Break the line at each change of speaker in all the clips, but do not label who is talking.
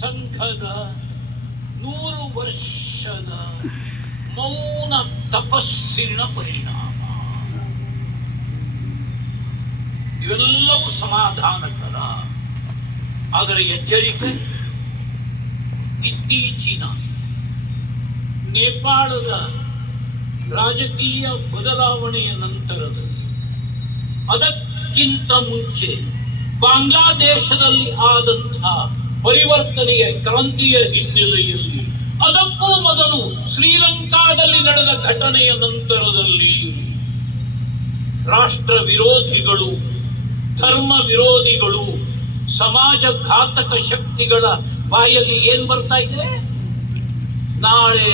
ಸಂಘದ ನೂರು ವರ್ಷದ ಮೌನ ತಪಸ್ಸಿನ ಪರಿಣಾಮ. ಇವೆಲ್ಲವೂ ಸಮಾಧಾನಕರ. ಆದರೆ ಎಚ್ಚರಿಕೆ ಇತ್ತೀಚಿನ ನೇಪಾಳದ ರಾಜಕೀಯ ಬದಲಾವಣೆಯ ನಂತರದಲ್ಲಿ, ಅದಕ್ಕಿಂತ ಮುಂಚೆ ಬಾಂಗ್ಲಾದೇಶದಲ್ಲಿ ಆದಂತಹ ಪರಿವರ್ತನೆಯ ಕ್ರಾಂತಿಯ ಹಿನ್ನೆಲೆಯಲ್ಲಿ. ಅದಕ್ಕೂ ಮೊದಲು ಶ್ರೀಲಂಕಾದಲ್ಲಿ ನಡೆದ ಘಟನೆಯ ನಂತರದಲ್ಲಿ ರಾಷ್ಟ್ರ ವಿರೋಧಿಗಳು ಧರ್ಮ ವಿರೋಧಿಗಳು ಸಮಾಜ ಘಾತಕ ಶಕ್ತಿಗಳ ಬಾಯಲ್ಲಿ ಏನ್ ಬರ್ತಾ ಇದೆ? ನಾಳೆ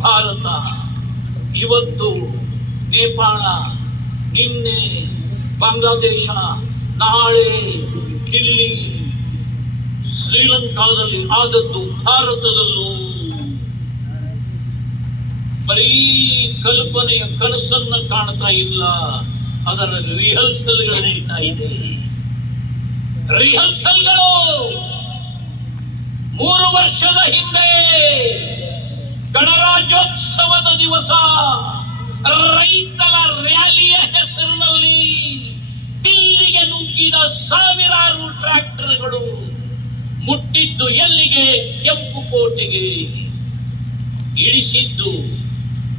ಭಾರತ, ಇವತ್ತು ನೇಪಾಳ, ನಿನ್ನೆ ಬಾಂಗ್ಲಾದೇಶ, ನಾಳೆ ಇಲ್ಲಿ ಶ್ರೀಲಂಕಾದಲ್ಲಿ ಆದದ್ದು ಭಾರತದಲ್ಲೂ. ಬರೀ ಕಲ್ಪನೆಯ ಕನಸನ್ನ ಕಾಣ್ತಾ ಇಲ್ಲ, ಅದರ ರಿಹರ್ಸಲ್ಗಳು ನಡೀತಾ ಇದೆ. ರಿಹರ್ಸಲ್ಗಳು ಮೂರು ವರ್ಷದ ಹಿಂದೆ ಗಣರಾಜ್ಯೋತ್ಸವದ ದಿವಸ ರೈತರ ರ್ಯಾಲಿಯ ಹೆಸರಿನಲ್ಲಿ ದಿಲ್ಲಿಗೆ ನುಗ್ಗಿದ ಸಾವಿರಾರು ಟ್ರ್ಯಾಕ್ಟರ್ಗಳು ಮುಟ್ಟಿದ್ದು ಎಲ್ಲಿಗೆ? ಕೆಂಪು ಕೋಟೆಗೆ. ಇಳಿಸಿದ್ದು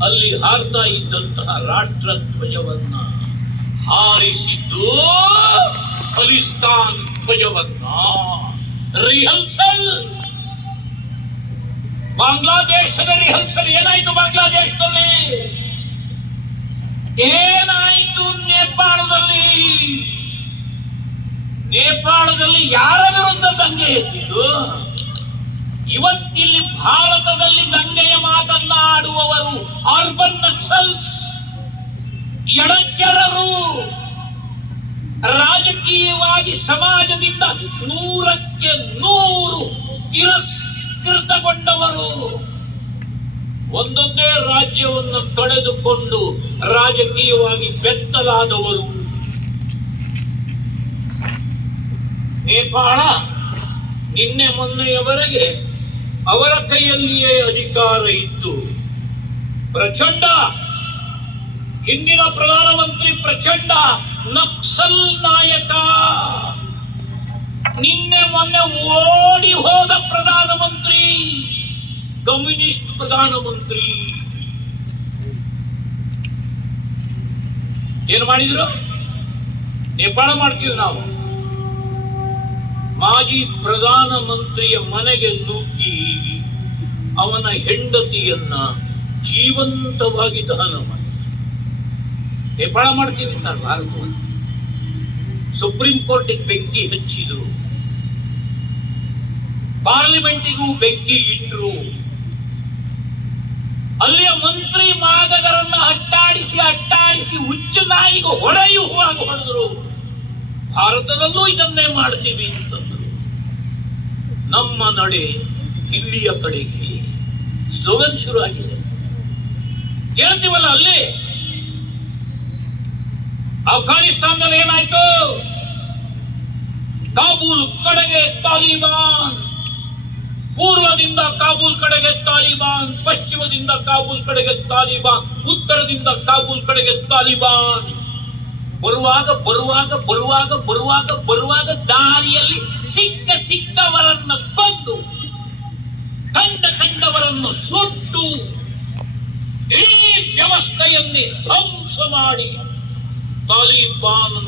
ಅಲ್ಲಿ ಹಾರ್ತಾ ಇದ್ದಂತಹ ರಾಷ್ಟ್ರ ಧ್ವಜವನ್ನ ಹಾರಿಸಿದ್ದು ಖಲಿಸ್ತಾನ್ ಧ್ವಜವನ್ನ. ರಿಹರ್ಸಲ್! ಬಾಂಗ್ಲಾದೇಶದ ರಿಹರ್ಸಲ್ ಏನಾಯ್ತು ಬಾಂಗ್ಲಾದೇಶದಲ್ಲಿ? ಏನಾಯ್ತು ನೇಪಾಳದಲ್ಲಿ? ನೇಪಾಳದಲ್ಲಿ ಯಾರ ವಿರುದ್ಧ ದಂಗೆ ಎದ್ದಿದ್ದು ಇವತ್ತಿಲ್ಲಿ ಭಾರತದಲ್ಲಿ ದಂಗೆಯ ಮಾತನ್ನ ಆಡುವವರು ಅರ್ಬನ್ ನಕ್ಸಲ್ಸ್, ಎಡಚರರು. ರಾಜಕೀಯವಾಗಿ ಸಮಾಜದಿಂದ ನೂರಕ್ಕೆ ನೂರು ತಿರಸ್ಕೃತಗೊಂಡವರು. ಒಂದೊಂದೇ ರಾಜ್ಯವನ್ನು ಕಳೆದುಕೊಂಡು ರಾಜಕೀಯವಾಗಿ ಬೆತ್ತಲಾದವರು. ನೇಪಾಳ, ನಿನ್ನೆ ಮೊನ್ನೆಯವರೆಗೆ ಅವರ ಕೈಯಲ್ಲಿಯೇ ಅಧಿಕಾರ ಇತ್ತು. ಪ್ರಚಂಡ, ಹಿಂದಿನ ಪ್ರಧಾನಮಂತ್ರಿ ಪ್ರಚಂಡ ನಕ್ಸಲ್ ನಾಯಕ. ನಿನ್ನೆ ಮೊನ್ನೆ ಓಡಿ ಹೋದ ಪ್ರಧಾನಮಂತ್ರಿ, ಕಮ್ಯುನಿಸ್ಟ್ ಪ್ರಧಾನಮಂತ್ರಿ. ಏನ್ ಮಾಡಿದ್ರು? ನೇಪಾಳ ಮಾಡ್ತೀವಿ ನಾವು. ಮಾಜಿ ಪ್ರಧಾನ ಮಂತ್ರಿಯ ಮನೆಗೆ ನುಗ್ಗಿ ಅವನ ಹೆಂಡತಿಯನ್ನ ಜೀವಂತವಾಗಿ ದಹನ ಮಾಡಿ ನೇಪಾಳ ಮಾಡ್ತೀನಿ ಭಾರತವನ್ನು. ಸುಪ್ರೀಂ ಕೋರ್ಟಿಗೆ ಬೆಂಕಿ ಹಚ್ಚಿದ್ರು. ಪಾರ್ಲಿಮೆಂಟಿಗೂ ಬೆಂಕಿ ಇಟ್ಟರು ಅಲ್ಲಿಯ ಮಂತ್ರಿ ಮಾಗದರನ್ನ ಅಟ್ಟಾಡಿಸಿ ಅಟ್ಟಾಡಿಸಿ ಹುಚ್ಚು ನಾಯಿಗೆ ಹೊಡೆಯುವಾಗ ಹೊಡೆದ್ರು. ಭಾರತದಲ್ಲೂ ಇದನ್ನೇ ಮಾಡ್ತೀವಿ ಅಂತಂದ್ರು. ನಮ್ಮ ನಡೆ ಇಲ್ಲಿಯ ಕಡೆಗೆ ಸ್ಲೋಗನ್ ಶುರು ಆಗಿದೆ ಕೇಳ್ತೀವಲ್ಲ ಅಲ್ಲಿ? ಅಫ್ಘಾನಿಸ್ತಾನದಲ್ಲಿ ಏನಾಯ್ತು? ಕಾಬೂಲ್ ಕಡೆಗೆ ತಾಲಿಬಾನ್, ಪೂರ್ವದಿಂದ ಕಾಬೂಲ್ ಕಡೆಗೆ ತಾಲಿಬಾನ್, ಪಶ್ಚಿಮದಿಂದ ಕಾಬೂಲ್ ಕಡೆಗೆ ತಾಲಿಬಾನ್, ಉತ್ತರದಿಂದ ಕಾಬೂಲ್ ಕಡೆಗೆ ತಾಲಿಬಾನ್. ಬರುವಾಗ ಬರುವಾಗ ಬರುವಾಗ ಬರುವಾಗ ಬರುವಾಗ ದಾರಿಯಲ್ಲಿ ಸಿಕ್ಕ ಸಿಕ್ಕವರನ್ನ ಕೊಂದು, ಕಂಡ ಕಂಡವರನ್ನು ಸುಟ್ಟು, ಇಡೀ ವ್ಯವಸ್ಥೆಯನ್ನೇ ಧ್ವಂಸ ಮಾಡಿ ತಾಲಿಬಾನ್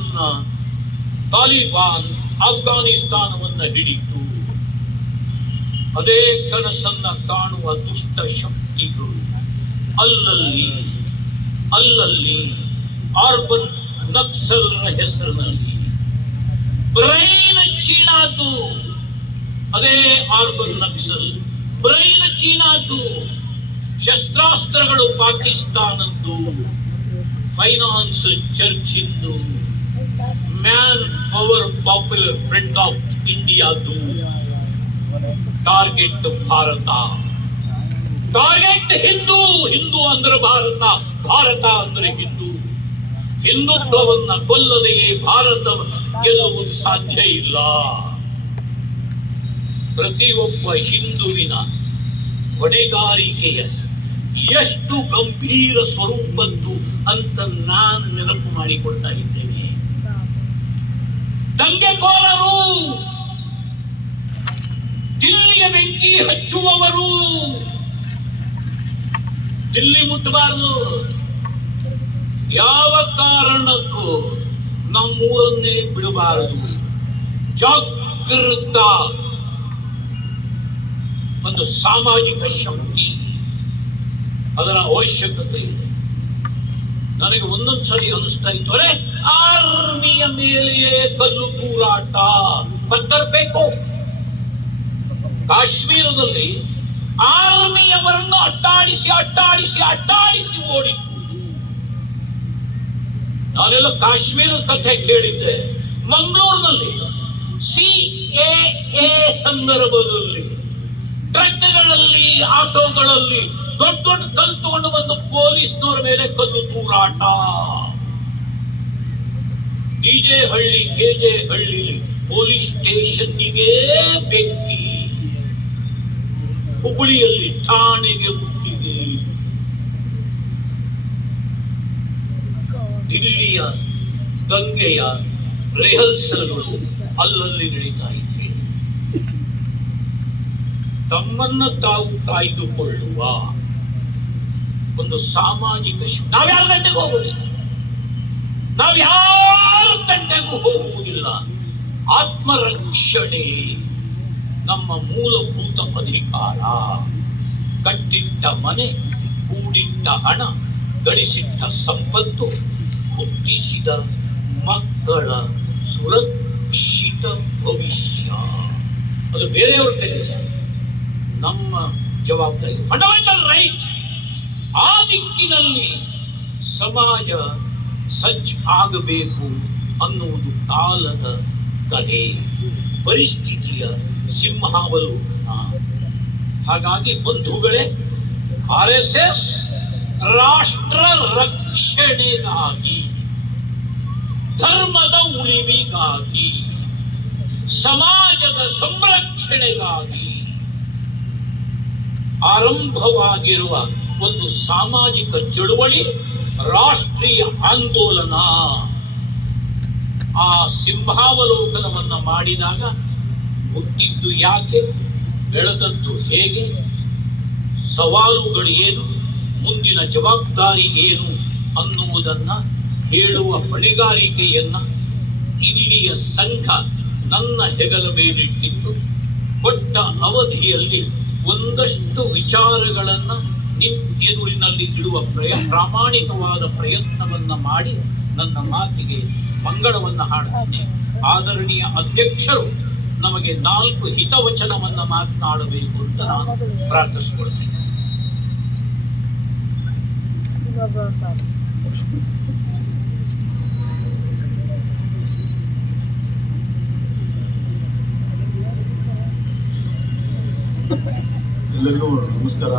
ತಾಲಿಬಾನ್ ಅಫ್ಘಾನಿಸ್ತಾನವನ್ನ ಹಿಡಿತು ಅದೇ ಕನಸನ್ನ ಕಾಣುವ ದುಷ್ಟ ಶಕ್ತಿಗಳು ಅಲ್ಲಲ್ಲಿ ಅಲ್ಲಲ್ಲಿ ಆರ್ಬನ್ ನಕ್ಸಲರ ಹೆಸರಿನಲ್ಲಿ ಬ್ರೈನ್ ಚೀನಾದ್ದು ಅದೇ ಆರ್ಬನ್ ನಕ್ಸಲ್ ಬ್ರೈನ್ ಚೀನಾದ್ದು ಶಸ್ತ್ರಾಸ್ತ್ರಗಳು ಪಾಕಿಸ್ತಾನದ್ದು finance ಚರ್ಚಿದ್ದು man power popular front of ಇಂಡಿಯಾದು ಟಾರ್ಗೆಟ್ ಭಾರತ. ಟಾರ್ಗೆಟ್ ಹಿಂದೂ ಹಿಂದೂ ಅಂದ್ರೆ ಭಾರತ ಭಾರತ ಅಂದ್ರೆ ಹಿಂದೂ. ಹಿಂದುತ್ವವನ್ನ ಕೊಲ್ಲದೆಯೇ ಭಾರತ ಗೆಲ್ಲುವುದು ಸಾಧ್ಯ ಇಲ್ಲ. ಪ್ರತಿಯೊಬ್ಬ ಹಿಂದುವಿನ ಹೊಣೆಗಾರಿಕೆಯ ಎಷ್ಟು ಗಂಭೀರ ಸ್ವರೂಪದ್ದು ಅಂತ ನಾನು ನೆನಪು ಮಾಡಿಕೊಳ್ತಾ ಇದ್ದೇನೆ. ದಂಗೆಕೋರರು! ದಿಲ್ಲಿಯ ಬೆಂಕಿ ಹಚ್ಚುವವರು! ದಿಲ್ಲಿ ಮುಟ್ಟಬಾರದು ಯಾವ ಕಾರಣಕ್ಕೂ ನಮ್ಮೂರನ್ನೇ ಬಿಡಬಾರದು. ಜಾಗೃತ. ಒಂದು ಸಾಮಾಜಿಕ ಶಕ್ತಿ. ಅದರ ಅವಶ್ಯಕತೆ ಇದೆ. ನನಗೆ ಒಂದೊಂದು ಸರಿ ಅನಿಸ್ತಾ ಇತ್ತು, ಅರೆ, ಆರ್ಮಿಯ ಮೇಲೆಯೇ ಕಲ್ಲು ತೂರಾಟ ಬತ್ತರಬೇಕು ಕಾಶ್ಮೀರದಲ್ಲಿ ಆರ್ಮಿಯವರನ್ನು ಅಟ್ಟಾಡಿಸಿ ಅಟ್ಟಾಡಿಸಿ ಅಟ್ಟಾಡಿಸಿ ಓಡಿಸುವುದು ನಾನೆಲ್ಲ ಕಾಶ್ಮೀರದ ಕಥೆ ಕೇಳಿದ್ದೆ. ಮಂಗಳೂರಿನಲ್ಲಿ ಸಿ ಎ ಸಂದರ್ಭದಲ್ಲಿ ಟ್ರಕ್ಗಳಲ್ಲಿ, ಆಟೋಗಳಲ್ಲಿ ದೊಡ್ಡ ದೊಡ್ಡ ಕಲ್ಲು ತಗೊಂಡು ಬಂದು ಪೊಲೀಸ್ನವರ ಮೇಲೆ ಕಲ್ಲು ತೂರಾಟ. ಡಿಜೆ ಹಳ್ಳಿ ಕೆಜೆ ಹಳ್ಳಿಲಿ ಪೊಲೀಸ್ ಸ್ಟೇಷನ್ನಿಗೆ ಬೆಂಕಿ. ಹುಬ್ಬಳ್ಳಿಯಲ್ಲಿ ಠಾಣೆಗೆ ದಿಲ್ಲಿಯ ದಂಗೆಯ ರಿಹರ್ಸಲ್ಗಳು ಅಲ್ಲಲ್ಲಿ ನಡೀತಾ ಇವೆ ತಮ್ಮನ್ನ ತಾವು ಕಾಯ್ದುಕೊಳ್ಳುವ ಒಂದು ಸಾಮಾಜಿಕ ನಾವ್ಯಾರು ನಾವ್ಯಾರ ಗಂಟೆಗೂ ಹೋಗುವುದಿಲ್ಲ. ನಾವ್ಯಾರ ಗಂಟೆಗೂ ಹೋಗುವುದಿಲ್ಲ. ಆತ್ಮರಕ್ಷಣೆ ನಮ್ಮ ಮೂಲಭೂತ ಅಧಿಕಾರ. ಕಟ್ಟಿಟ್ಟ ಮನೆ, ಕೂಡಿಟ್ಟ ಹಣ, ಗಳಿಸಿಟ್ಟ ಸಂಪತ್ತು. ಹುಟ್ಟಿಸಿದ ಮಕ್ಕಳ ಸುರಕ್ಷಿತ ಭವಿಷ್ಯ. ಅದು ಬೇರೆಯವ್ರ ಕೈಲಿಲ್ಲ ನಮ್ಮ ಜವಾಬ್ದಾರಿ. ಫಂಡಮೆಂಟಲ್ ರೈಟ್ ಆ ದಿಕ್ಕಿನಲ್ಲಿ ಸಮಾಜ ಸಜ್ಜ್ ಆಗಬೇಕು ಅನ್ನುವುದು ಕಾಲದ ಕಲೆ, ಪರಿಸ್ಥಿತಿಯ ಸಿಂಹಾವಲೋಕನ. ಹಾಗಾಗಿ ಬಂಧುಗಳೇ ಆರ್ ಎಸ್ ಎಸ್ ರಾಷ್ಟ್ರ ರಕ್ಷಣೆಗಾಗಿ ಧರ್ಮದ ಉಳಿವಿಗಾಗಿ, ಸಮಾಜದ ಸಂರಕ್ಷಣೆಗಾಗಿ ಆರಂಭವಾಗಿರುವ ಒಂದು ಸಾಮಾಜಿಕ ಚಳುವಳಿ, ರಾಷ್ಟ್ರೀಯ ಆಂದೋಲನ. ಆ ಸಿಂಹಾವಲೋಕನವನ್ನು ಮಾಡಿದಾಗ ಹುಟ್ಟಿದ್ದು ಯಾಕೆ, ಬೆಳೆದದ್ದು ಹೇಗೆ, ಸವಾಲುಗಳು ಏನು, ಮುಂದಿನ ಜವಾಬ್ದಾರಿ ಏನು ಅನ್ನುವುದನ್ನ ಹೇಳುವ ಹೊಣೆಗಾರಿಕೆಯನ್ನು ಇಲ್ಲಿಯ ಸಂಘ ನನ್ನ ಹೆಗಲ ಮೇಲಿಟ್ಟಿತ್ತು. ಕೊಟ್ಟ ಅವಧಿಯಲ್ಲಿ ಒಂದಷ್ಟು ವಿಚಾರಗಳನ್ನು ನಿಮ್ ಎದುರಿನಲ್ಲಿ ಇಡುವ ಪ್ರಯ, ಪ್ರಾಮಾಣಿಕವಾದ ಪ್ರಯತ್ನವನ್ನು ಮಾಡಿ ನನ್ನ ಮಾತಿಗೆ ಮಂಗಳವನ್ನ ಹಾಡುತ್ತೇನೆ ಆದರಣೀಯ ಅಧ್ಯಕ್ಷರು, ನಮಗೆ ನಾಲ್ಕು ಹಿತವಚನವನ್ನು ಮಾತನಾಡಬೇಕು ಅಂತ ನಾನು ಪ್ರಾರ್ಥಿಸಿಕೊಳ್ತೇನೆ.
ಎಲ್ಲರಿಗೂ ನಮಸ್ಕಾರ.